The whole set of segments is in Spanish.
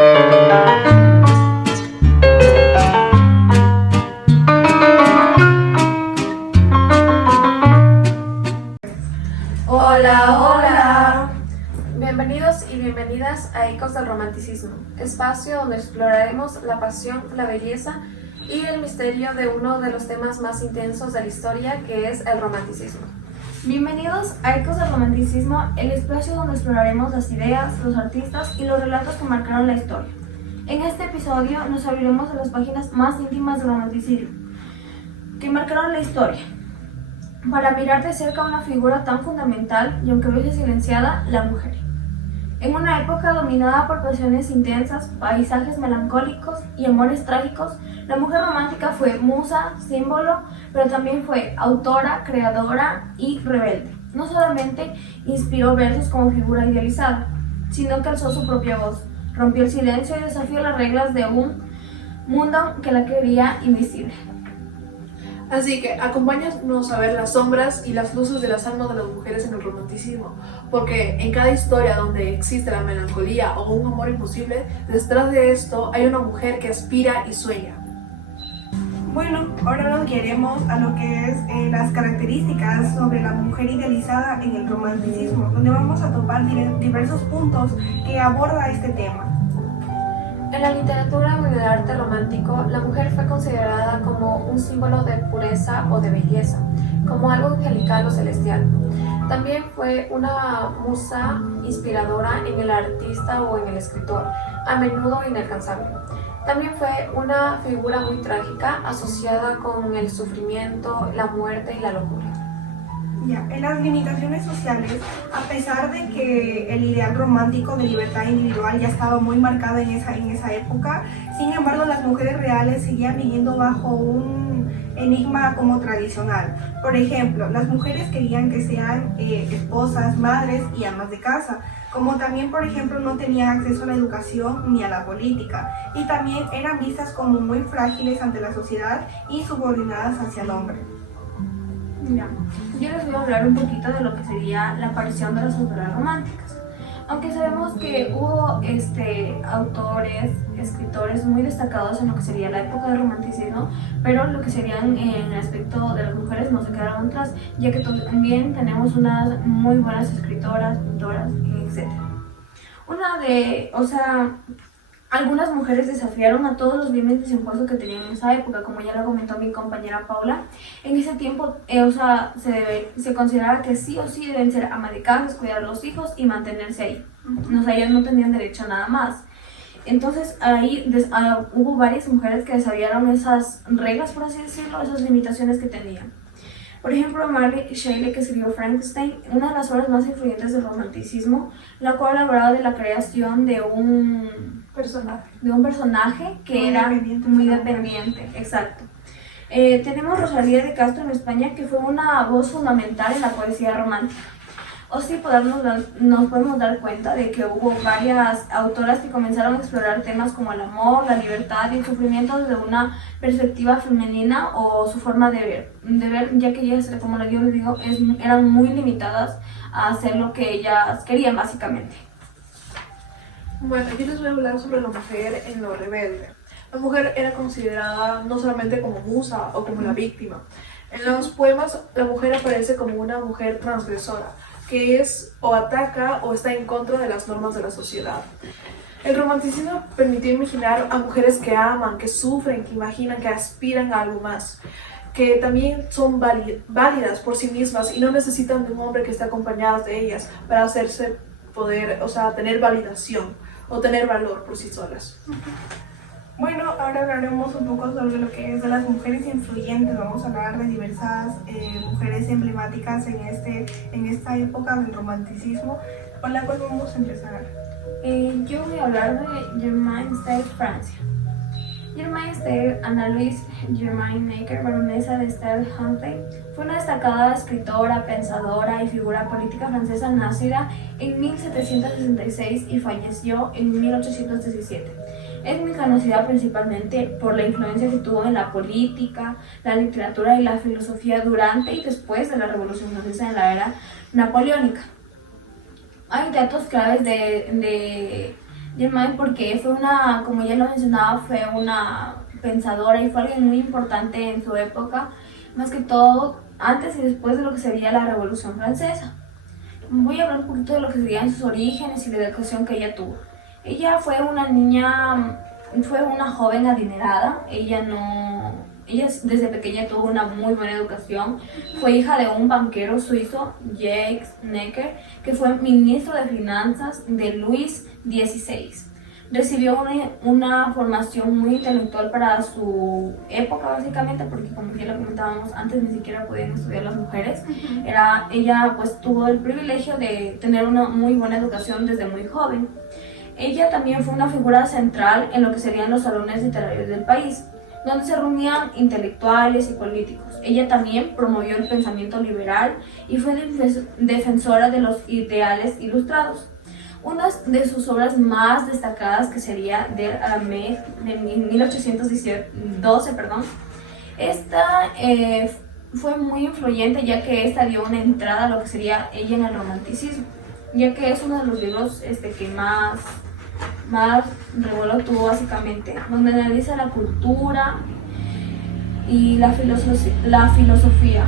Hola, hola. Bienvenidos y bienvenidas a Ecos del Romanticismo, espacio donde exploraremos la pasión, la belleza y el misterio de uno de los temas más intensos de la historia, que es el romanticismo. Bienvenidos a Ecos del Romanticismo, el espacio donde exploraremos las ideas, los artistas y los relatos que marcaron la historia. En este episodio nos abriremos a las páginas más íntimas del romanticismo, que marcaron la historia, para mirar de cerca una figura tan fundamental y aunque a veces silenciada, la mujer. En una época dominada por pasiones intensas, paisajes melancólicos y amores trágicos, la mujer romántica fue musa, símbolo, pero también fue autora, creadora y rebelde. No solamente inspiró versos como figura idealizada, sino que alzó su propia voz, rompió el silencio y desafió las reglas de un mundo que la quería invisible. Así que acompáñanos a ver las sombras y las luces de las almas de las mujeres en el romanticismo, porque en cada historia donde existe la melancolía o un amor imposible, detrás de esto hay una mujer que aspira y sueña. Bueno, ahora nos guiaremos a lo que es las características sobre la mujer idealizada en el romanticismo, donde vamos a topar diversos puntos que aborda este tema. En la literatura o en el arte romántico, la mujer fue considerada como un símbolo de pureza o de belleza, como algo angelical o celestial. También fue una musa inspiradora en el artista o en el escritor, a menudo inalcanzable. También fue una figura muy trágica, asociada con el sufrimiento, la muerte y la locura. En las limitaciones sociales, a pesar de que el ideal romántico de libertad individual ya estaba muy marcado en esa época, sin embargo las mujeres reales seguían viviendo bajo un enigma como tradicional. Por ejemplo, las mujeres querían que sean esposas, madres y amas de casa, como también, por ejemplo, no tenían acceso a la educación ni a la política, y también eran vistas como muy frágiles ante la sociedad y subordinadas hacia el hombre. Mira, yo les voy a hablar un poquito de lo que sería la aparición de las autoras románticas. Aunque sabemos que hubo autores, escritores muy destacados en lo que sería la época del romanticismo, pero lo que serían en el aspecto de las mujeres no se quedaron atrás, ya que también tenemos unas muy buenas escritoras, pintoras, etc. Algunas mujeres desafiaron a todos los límites impuestos que tenían en esa época, como ya lo comentó mi compañera Paula. En ese tiempo, se consideraba que sí o sí deben ser ama de casa, cuidar a los hijos y mantenerse ahí. Ellas no tenían derecho a nada más. Entonces ahí hubo varias mujeres que desafiaron esas reglas, por así decirlo, esas limitaciones que tenían. Por ejemplo, Mary Shelley, que escribió Frankenstein, una de las obras más influyentes del romanticismo, la cual hablaba de la creación de un personaje que era muy dependiente, exacto. Tenemos Rosalía de Castro en España, que fue una voz fundamental en la poesía romántica. Nos podemos dar cuenta de que hubo varias autoras que comenzaron a explorar temas como el amor, la libertad y el sufrimiento desde una perspectiva femenina o su forma de ver, ya que ellas, como yo les digo, eran muy limitadas a hacer lo que ellas querían básicamente. Bueno, yo les voy a hablar sobre la mujer en lo rebelde. La mujer era considerada no solamente como musa o como la víctima. En los poemas, la mujer aparece como una mujer transgresora, que es o ataca o está en contra de las normas de la sociedad. El romanticismo permitió imaginar a mujeres que aman, que sufren, que imaginan, que aspiran a algo más, que también son válidas por sí mismas y no necesitan de un hombre que esté acompañado de ellas para hacerse poder, tener validación o tener valor por sí solas. Bueno, ahora hablaremos un poco sobre lo que es de las mujeres influyentes. Vamos a hablar de diversas mujeres emblemáticas en esta época del romanticismo, con la cual vamos a empezar. Yo voy a hablar de Germaine Stein, Francia. Germaine Stein, Ana Louise Germaine Necker, baronesa de Stael-Huntley, fue una destacada escritora, pensadora y figura política francesa nacida en 1766 y falleció en 1817. Es muy conocida principalmente por la influencia que tuvo en la política, la literatura y la filosofía durante y después de la Revolución Francesa en la era napoleónica. Hay datos claves de Germain, porque fue una, como ya lo mencionaba, fue una pensadora y fue alguien muy importante en su época, más que todo antes y después de lo que sería la Revolución Francesa. Voy a hablar un poquito de lo que serían sus orígenes y la educación que ella tuvo. Ella fue una niña, fue una joven adinerada. Ella desde pequeña tuvo una muy buena educación. Fue hija de un banquero suizo, Jacques Necker, que fue ministro de Finanzas de Luis XVI. Recibió una formación muy intelectual para su época, básicamente, porque como ya lo comentábamos antes, ni siquiera podían estudiar las mujeres. Ella pues tuvo el privilegio de tener una muy buena educación desde muy joven. Ella también fue una figura central en lo que serían los salones literarios del país, donde se reunían intelectuales y políticos. Ella también promovió el pensamiento liberal y fue defensora de los ideales ilustrados. Una de sus obras más destacadas, que sería Der Alamein de 1812, esta fue muy influyente, ya que esta dio una entrada a lo que sería ella en el romanticismo, ya que es uno de los libros que más revuelo tuvo, básicamente, donde analiza la cultura y la filosofía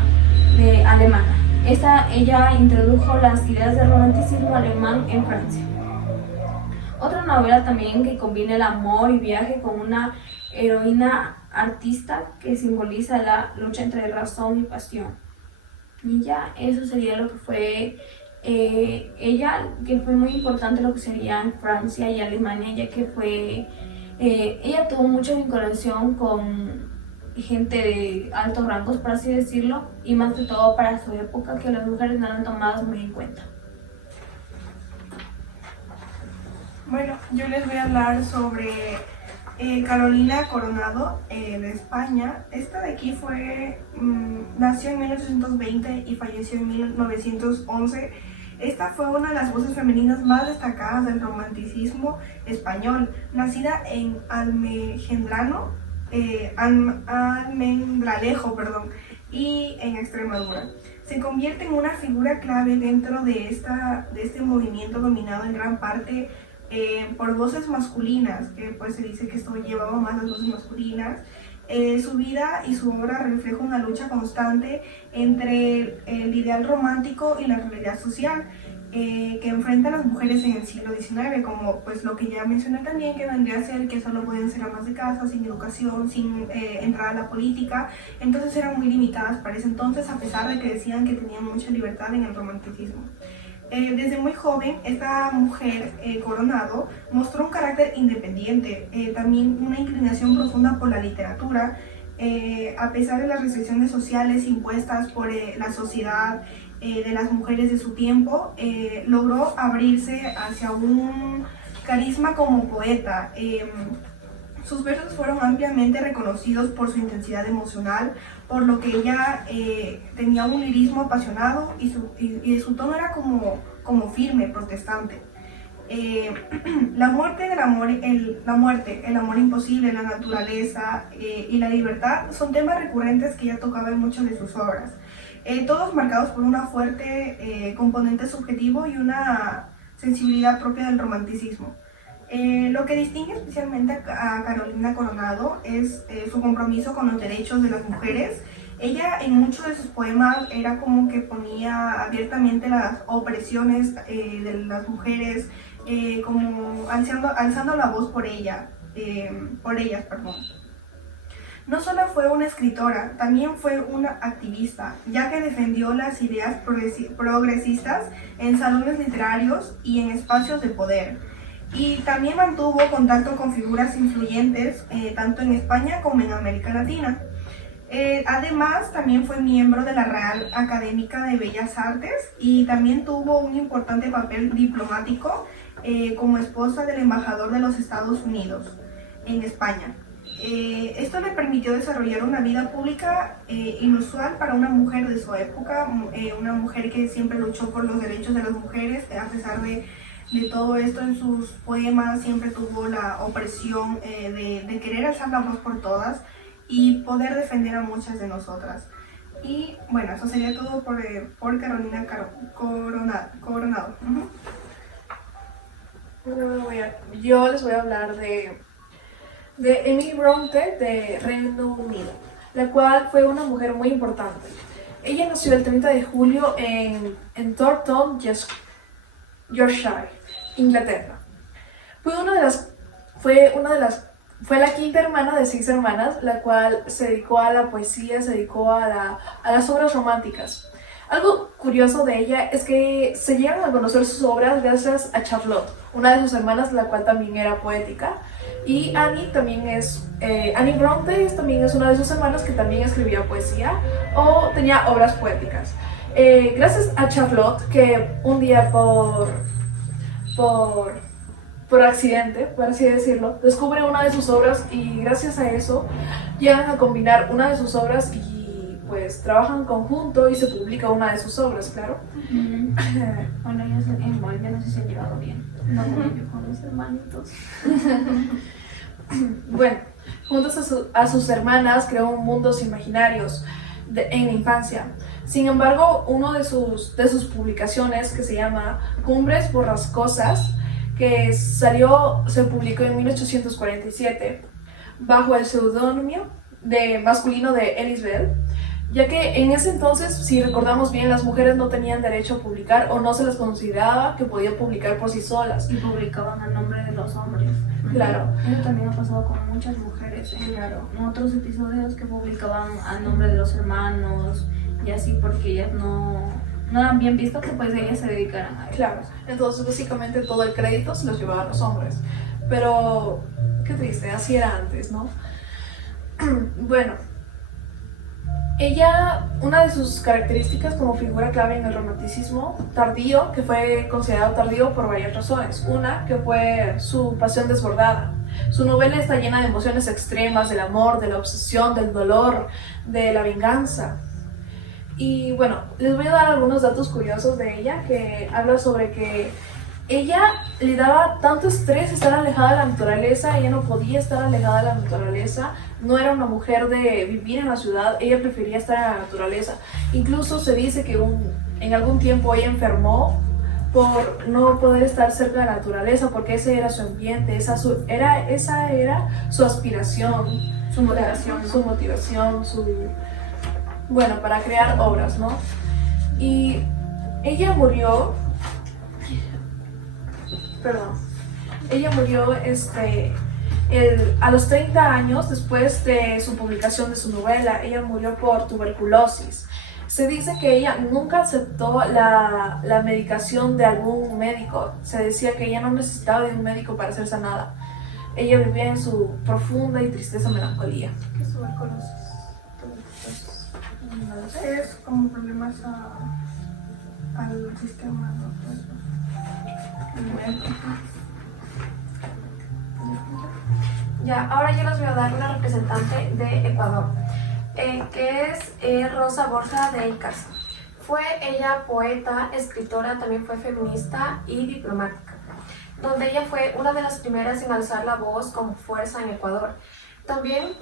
alemana. Ella introdujo las ideas del romanticismo alemán en Francia. Otra novela también que combina el amor y viaje con una heroína artista que simboliza la lucha entre razón y pasión. Y ya eso sería lo que fue ella, que fue muy importante lo que sería en Francia y Alemania, ya que ella tuvo mucha vinculación con gente de altos rangos, por así decirlo, y más que todo para su época, que las mujeres no eran tomadas muy en cuenta. Bueno, yo les voy a hablar sobre Carolina Coronado de España. Esta de aquí nació en 1820 y falleció en 1911. Esta fue una de las voces femeninas más destacadas del romanticismo español. Nacida en Almendralejo, y en Extremadura. Se convierte en una figura clave dentro de este movimiento dominado en gran parte por voces masculinas, que pues se dice que esto llevaba más las voces masculinas. Su vida y su obra refleja una lucha constante entre el ideal romántico y la realidad social que enfrentan las mujeres en el siglo XIX, como pues lo que ya mencioné también, que vendría a ser que solo pueden ser amas de casa, sin educación, sin entrar a la política. Entonces eran muy limitadas para ese entonces, a pesar de que decían que tenían mucha libertad en el romanticismo. Desde muy joven, esta mujer, Coronado, mostró un carácter independiente, también una inclinación profunda por la literatura, a pesar de las restricciones sociales impuestas por la sociedad de las mujeres de su tiempo, logró abrirse hacia un carisma como poeta. Sus versos fueron ampliamente reconocidos por su intensidad emocional, por lo que ella tenía un lirismo apasionado y su tono era como firme, protestante. La muerte, el amor imposible, la naturaleza y la libertad son temas recurrentes que ella tocaba en muchas de sus obras, todos marcados por una fuerte componente subjetivo y una sensibilidad propia del romanticismo. Lo que distingue especialmente a Carolina Coronado es su compromiso con los derechos de las mujeres. Ella en muchos de sus poemas era como que ponía abiertamente las opresiones de las mujeres, como alzando la voz por ellas. No solo fue una escritora, también fue una activista, ya que defendió las ideas progresistas en salones literarios y en espacios de poder. Y también mantuvo contacto con figuras influyentes, tanto en España como en América Latina. Además, también fue miembro de la Real Académica de Bellas Artes y también tuvo un importante papel diplomático como esposa del embajador de los Estados Unidos en España. Esto le permitió desarrollar una vida pública inusual para una mujer de su época, una mujer que siempre luchó por los derechos de las mujeres, a pesar de todo esto. En sus poemas siempre tuvo la opresión de querer alzar la voz por todas y poder defender a muchas de nosotras. Y bueno, eso sería todo por Carolina Coronado. Yo les voy a hablar de Emily Bronte de Reino Unido, la cual fue una mujer muy importante. Ella nació el 30 de julio en Thornton, Yorkshire, Inglaterra. Fue la quinta hermana de 6 hermanas, la cual se dedicó a la poesía, se dedicó a las obras románticas. Algo curioso de ella es que se llegan a conocer sus obras gracias a Charlotte, una de sus hermanas, la cual también era poética. Y Annie Bronte también es una de sus hermanas que también escribía poesía o tenía obras poéticas. Gracias a Charlotte, que un día por accidente, por así decirlo, descubre una de sus obras y gracias a eso llegan a combinar una de sus obras y pues trabajan en conjunto y se publica una de sus obras, claro. Bueno, ellos en Bolivia no sé si se han llevado bien. No como yo con mis hermanitos. Bueno, juntos a sus hermanas creó un mundos imaginarios en la infancia. Sin embargo, uno de sus publicaciones, que se llama Cumbres Borrascosas, que se publicó en 1847 bajo el seudónimo masculino de Ellis Bell, ya que en ese entonces, si recordamos bien, las mujeres no tenían derecho a publicar o no se les consideraba que podían publicar por sí solas. Y publicaban a nombre de los hombres. Claro. Eso también ha pasado con muchas mujeres, claro. En otros episodios que publicaban a nombre de los hermanos y así, porque ellas no eran bien visto que pues ellas se dedicaran a eso. Claro, entonces básicamente todo el crédito se los llevaban los hombres. Pero, qué triste, así era antes, ¿no? Bueno, una de sus características como figura clave en el romanticismo tardío, que fue considerado tardío por varias razones. Una, que fue su pasión desbordada. Su novela está llena de emociones extremas, del amor, de la obsesión, del dolor, de la venganza. Y bueno, les voy a dar algunos datos curiosos de ella, que habla sobre que ella le daba tanto estrés estar alejada de la naturaleza, ella no podía estar alejada de la naturaleza, no era una mujer de vivir en la ciudad, ella prefería estar en la naturaleza. Incluso se dice que en algún tiempo ella enfermó por no poder estar cerca de la naturaleza, porque ese era su ambiente, esa era su aspiración, Su motivación, ¿no? su motivación, bueno, para crear obras, ¿no? Y ella murió a los 30 años después de su publicación de su novela. Ella murió por tuberculosis. Se dice que ella nunca aceptó la medicación de algún médico. Se decía que ella no necesitaba de un médico para ser sanada. Ella vivía en su profunda y tristeza melancolía. ¿Qué es tuberculosis? Es como problemas al sistema nervioso. Ya, ahora yo les voy a dar una representante de Ecuador, que es Rosa Borja de Icaza. Fue ella poeta, escritora, también fue feminista y diplomática, donde ella fue una de las primeras en alzar la voz con fuerza en Ecuador. También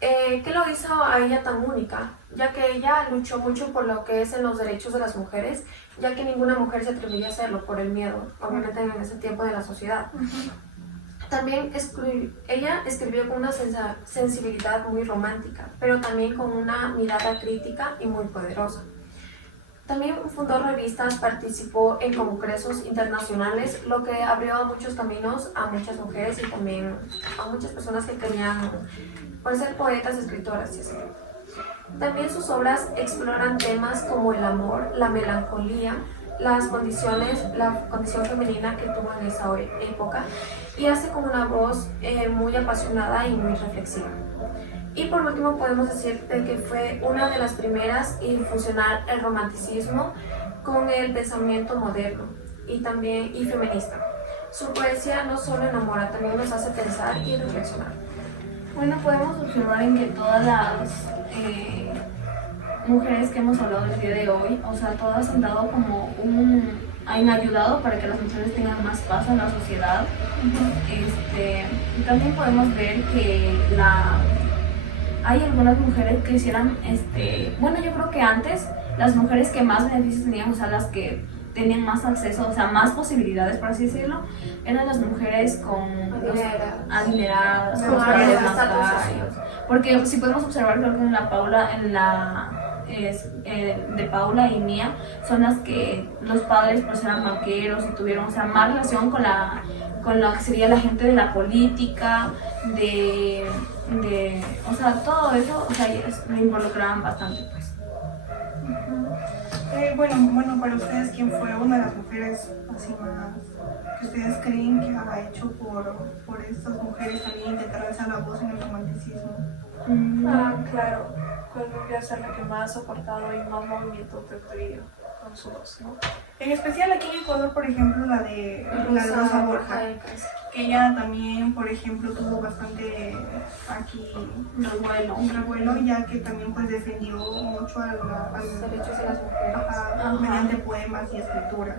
¿qué lo hizo a ella tan única? Ya que ella luchó mucho por lo que es en los derechos de las mujeres, ya que ninguna mujer se atrevería a hacerlo por el miedo, obviamente en ese tiempo de la sociedad. También ella escribió con una sensibilidad muy romántica, pero también con una mirada crítica y muy poderosa. También fundó revistas, participó en congresos internacionales, lo que abrió muchos caminos a muchas mujeres y también a muchas personas que querían ser poetas, escritoras y así. También sus obras exploran temas como el amor, la melancolía, la condición femenina que tuvo en esa época, y hace con una voz muy apasionada y muy reflexiva. Y por último podemos decir que fue una de las primeras en fusionar el romanticismo con el pensamiento moderno y feminista. Su poesía no solo enamora, también nos hace pensar y reflexionar. Bueno, podemos observar en que todas las mujeres que hemos hablado el día de hoy, o sea, todas han dado como han ayudado para que las mujeres tengan más paz en la sociedad. También podemos ver que hay algunas mujeres que hicieran, bueno, yo creo que antes las mujeres que más beneficios tenían, o sea, las que tenían más acceso, o sea, más posibilidades, por así decirlo, eran las mujeres con adineradas, con los padres bancarios. Porque si podemos observar, creo que de Paula y Mía son las que los padres pues eran banqueros y tuvieron, o sea, más relación con lo que sería la gente de la política, o sea, todo eso, o sea, ellos lo involucraban bastante, pues. Bueno, para ustedes, ¿quién fue una de las mujeres así más que ustedes creen que ha hecho por estas mujeres también intentar alzar la voz en el romanticismo? Claro, pues vendría a ser la que más ha aportado y más movimientos de tenido con su voz, ¿no? En especial aquí en Ecuador, por ejemplo, la de Rosa Borja, que ella también, por ejemplo, tuvo bastante aquí un revuelo, ya que también pues defendió mucho a los derechos de las mujeres. mediante poemas y escrituras.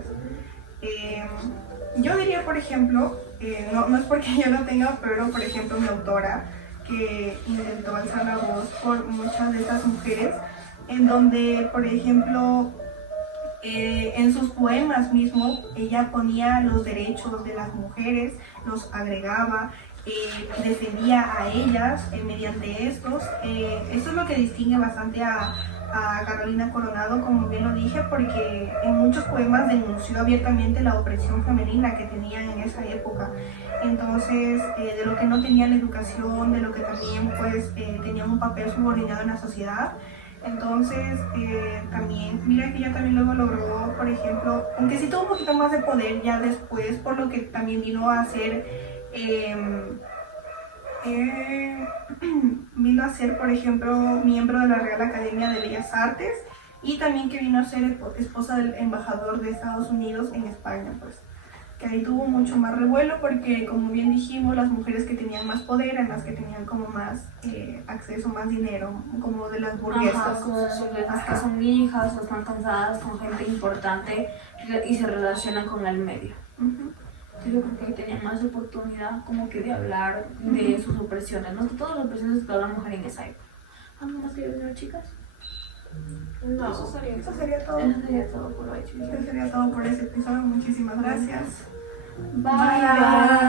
Yo diría, por ejemplo, no es porque yo lo tenga, pero por ejemplo mi autora, que intentó alzar la voz por muchas de estas mujeres, en donde, por ejemplo, en sus poemas mismo, ella ponía los derechos de las mujeres, los agregaba, defendía a ellas mediante estos. Esto es lo que distingue bastante a Carolina Coronado, como bien lo dije, porque en muchos poemas denunció abiertamente la opresión femenina que tenían en esa época. Entonces, de lo que no tenían educación, de lo que también pues tenían un papel subordinado en la sociedad. Entonces, también, mira que ella también luego logró, por ejemplo, aunque sí tuvo un poquito más de poder ya después, por lo que también vino a ser, por ejemplo, miembro de la Real Academia de Bellas Artes, y también que vino a ser esposa del embajador de Estados Unidos en España, pues. Que ahí tuvo mucho más revuelo porque, como bien dijimos, las mujeres que tenían más poder eran las que tenían como más acceso, más dinero, como de las burguesas. Las que son hijas o están casadas con gente importante y se relacionan con el medio. Yo creo que ahí tenían más oportunidad como que de hablar de sus opresiones, no todas las opresiones que la mujer en esa época. ¿Algo más que decir, chicas? No, Eso sería todo. Eso sería todo por hoy, chicas. Eso sería todo por ese episodio. Muchísimas gracias. Bye.